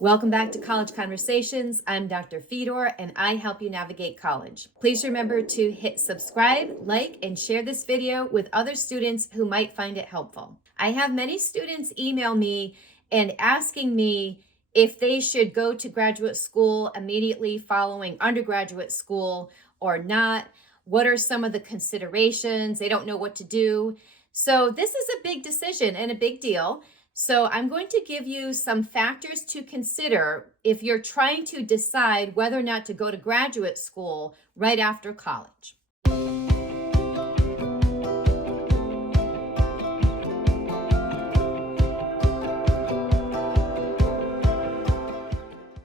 Welcome back to College Conversations. I'm Dr. Fedor, and I help you navigate college. Please remember to hit subscribe, like, and share this video with other students who might find it helpful. I have many students email me and asking me if they should go to graduate school immediately following undergraduate school or not. What are some of the considerations? They don't know what to do. So this is a big decision and a big deal. So I'm going to give you some factors to consider if you're trying to decide whether or not to go to graduate school right after college.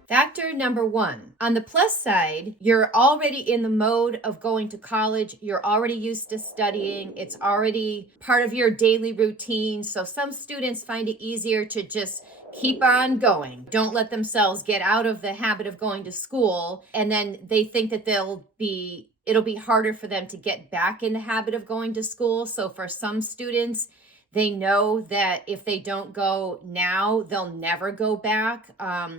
Factor number one, on the plus side, you're already in the mode of going to college. You're already used to studying. It's already part of your daily routine. So some students find it easier to just keep on going. Don't let themselves get out of the habit of going to school. And then they think that it'll be harder for them to get back in the habit of going to school. So for some students, they know that if they don't go now, they'll never go back.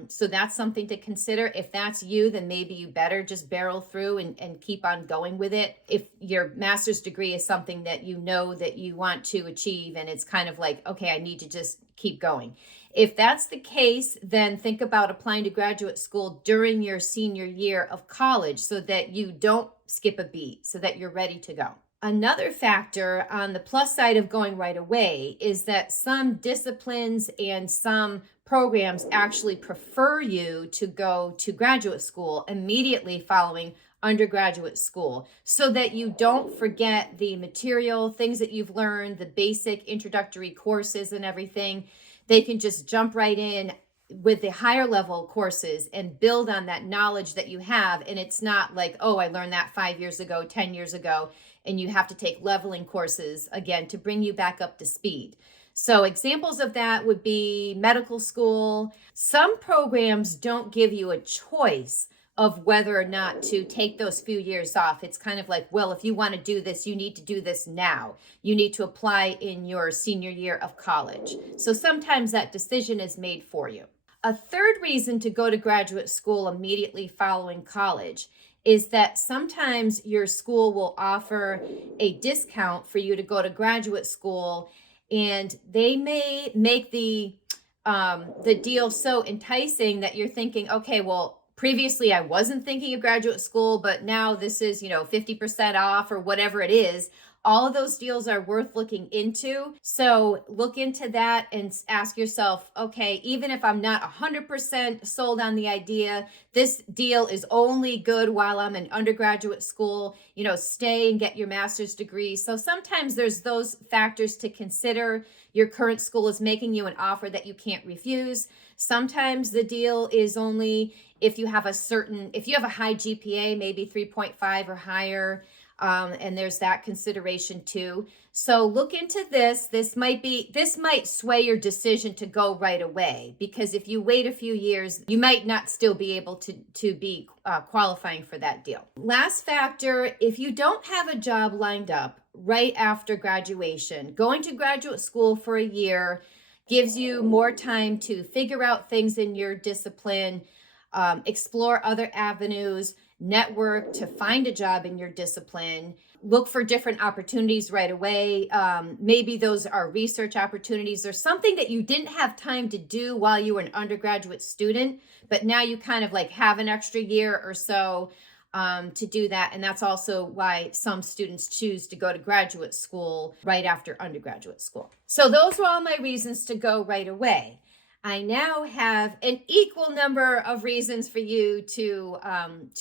So that's something to consider. If that's you, then maybe you better just barrel through and keep on going with it. If your master's degree is something that you know that you want to achieve and it's kind of like, okay, I need to just keep going. If that's the case, then think about applying to graduate school during your senior year of college so that you don't skip a beat, so that you're ready to go. Another factor on the plus side of going right away is that some disciplines and some programs actually prefer you to go to graduate school immediately following undergraduate school so that you don't forget the material, things that you've learned, the basic introductory courses and everything. They can just jump right in with the higher level courses and build on that knowledge that you have. And it's not like, oh, I learned that 5 years ago, 10 years ago, and you have to take leveling courses again to bring you back up to speed. So examples of that would be medical school. Some programs don't give you a choice of whether or not to take those few years off. It's kind of like, well, if you want to do this, you need to do this now. You need to apply in your senior year of college. So sometimes that decision is made for you. A third reason to go to graduate school immediately following college is that sometimes your school will offer a discount for you to go to graduate school, and they may make the deal so enticing that you're thinking, okay, well, previously I wasn't thinking of graduate school, but now this is, 50% off or whatever it is. All of those deals are worth looking into. So look into that and ask yourself, okay, even if I'm not 100% sold on the idea, this deal is only good while I'm in undergraduate school, stay and get your master's degree. So sometimes there's those factors to consider. Your current school is making you an offer that you can't refuse. Sometimes the deal is only if you have a high GPA, maybe 3.5 or higher. And there's that consideration too. So look into this. This might sway your decision to go right away, because if you wait a few years, you might not still be able to be qualifying for that deal. Last factor, if you don't have a job lined up right after graduation, going to graduate school for a year gives you more time to figure out things in your discipline, explore other avenues, network to find a job in your discipline, look for different opportunities right away. Maybe those are research opportunities or something that you didn't have time to do while you were an undergraduate student, but now you kind of like have an extra year or so to do that. And that's also why some students choose to go to graduate school right after undergraduate school. So those are all my reasons to go right away. I now have an equal number of reasons for you to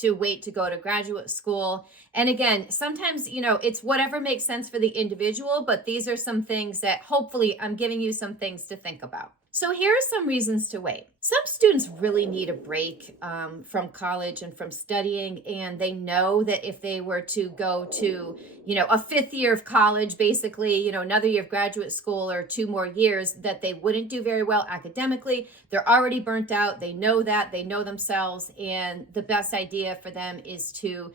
wait to go to graduate school. And again, sometimes, it's whatever makes sense for the individual, but these are some things that hopefully I'm giving you some things to think about. So here are some reasons to wait. Some students really need a break from college and from studying, and they know that if they were to go to, a fifth year of college, basically, another year of graduate school or 2 more years, that they wouldn't do very well academically. They're already burnt out. They know that. They know themselves, and the best idea for them is to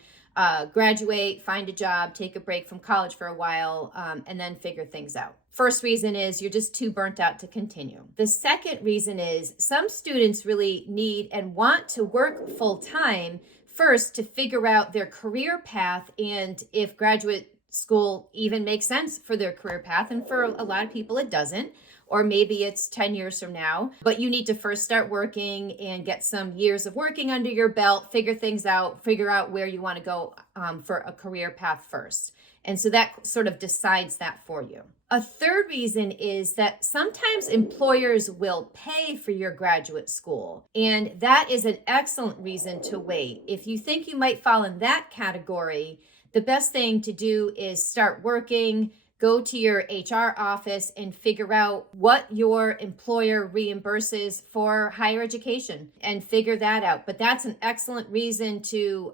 graduate, find a job, take a break from college for a while, and then figure things out. First reason is you're just too burnt out to continue. The second reason is some students really need and want to work full time first to figure out their career path and if graduate school even makes sense for their career path. And for a lot of people, it doesn't. Or maybe it's 10 years from now, but you need to first start working and get some years of working under your belt, figure things out, figure out where you want to go for a career path first. And so that sort of decides that for you. A third reason is that sometimes employers will pay for your graduate school, and that is an excellent reason to wait. If you think you might fall in that category, the best thing to do is start working, go to your HR office and figure out what your employer reimburses for higher education and figure that out. But that's an excellent reason to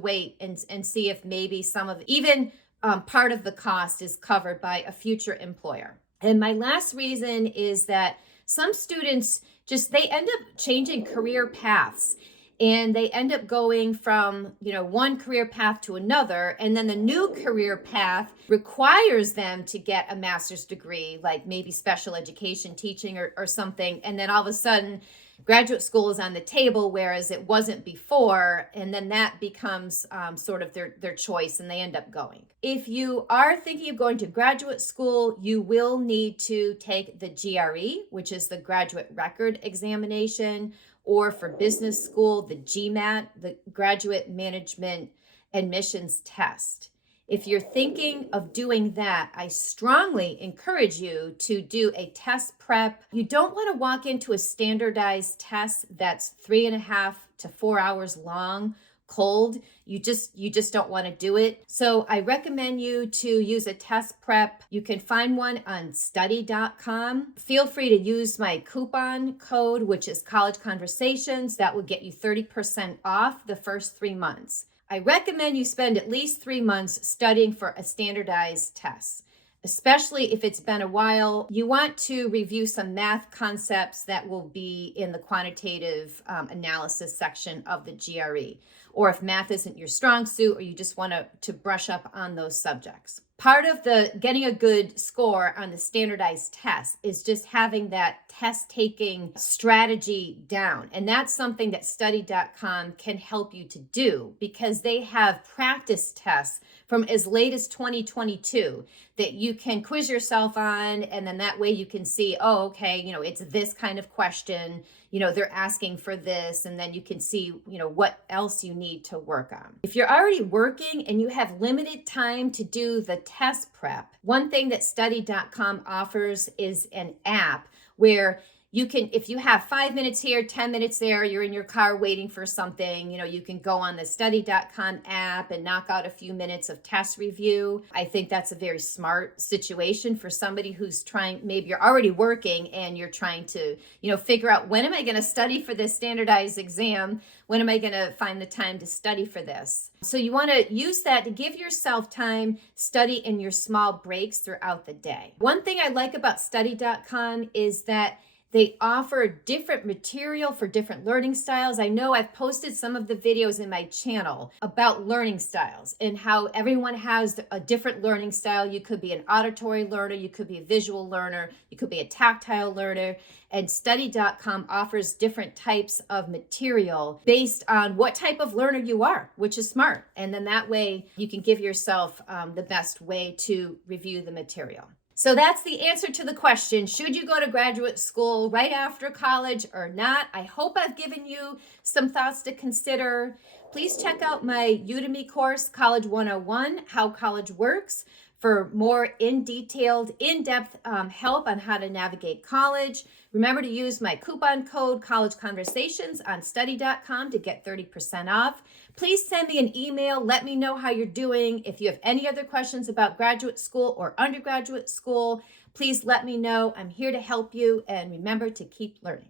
wait and see if maybe some of even part of the cost is covered by a future employer. And my last reason is that some students they end up changing career paths. And they end up going from, one career path to another. And then the new career path requires them to get a master's degree, like maybe special education teaching or something. And then all of a sudden, graduate school is on the table, whereas it wasn't before. And then that becomes sort of their choice, and they end up going. If you are thinking of going to graduate school, you will need to take the GRE, which is the graduate record examination, or for business school, the GMAT, the Graduate Management Admissions Test. If you're thinking of doing that, I strongly encourage you to do a test prep. You don't want to walk into a standardized test that's 3.5 to 4 hours long, cold. You just don't want to do it. So I recommend you to use a test prep. You can find one on studydotcom. Feel free to use my coupon code, which is collegeconversations. That will get you 30% off the first 3 months. I recommend you spend at least 3 months studying for a standardized test, especially if it's been a while. You want to review some math concepts that will be in the quantitative analysis section of the GRE, or if math isn't your strong suit, or you just want to brush up on those subjects. Part of the getting a good score on the standardized test is just having that test taking strategy down. And that's something that study.com can help you to do, because they have practice tests from as late as 2022 that you can quiz yourself on. And then that way you can see, oh, okay, it's this kind of question, they're asking for this. And then you can see, what else you need to work on. If you're already working and you have limited time to do the test prep, one thing that study.com offers is an app where you can, if you have 5 minutes here, 10 minutes there, you're in your car waiting for something, you can go on the study.com app and knock out a few minutes of test review. I think that's a very smart situation for somebody who's trying, maybe you're already working and you're trying to, figure out, when am I going to study for this standardized exam? When am I going to find the time to study for this? So you want to use that to give yourself time, study in your small breaks throughout the day. One thing I like about study.com is that they offer different material for different learning styles. I know I've posted some of the videos in my channel about learning styles and how everyone has a different learning style. You could be an auditory learner, you could be a visual learner, you could be a tactile learner. And study.com offers different types of material based on what type of learner you are, which is smart. And then that way you can give yourself the best way to review the material. So that's the answer to the question, should you go to graduate school right after college or not? I hope I've given you some thoughts to consider. Please check out my Udemy course, College 101, How College Works, for more in-depth help on how to navigate college. Remember to use my coupon code collegeconversations on study.com to get 30% off. Please send me an email. Let me know how you're doing. If you have any other questions about graduate school or undergraduate school, please let me know. I'm here to help you, and remember to keep learning.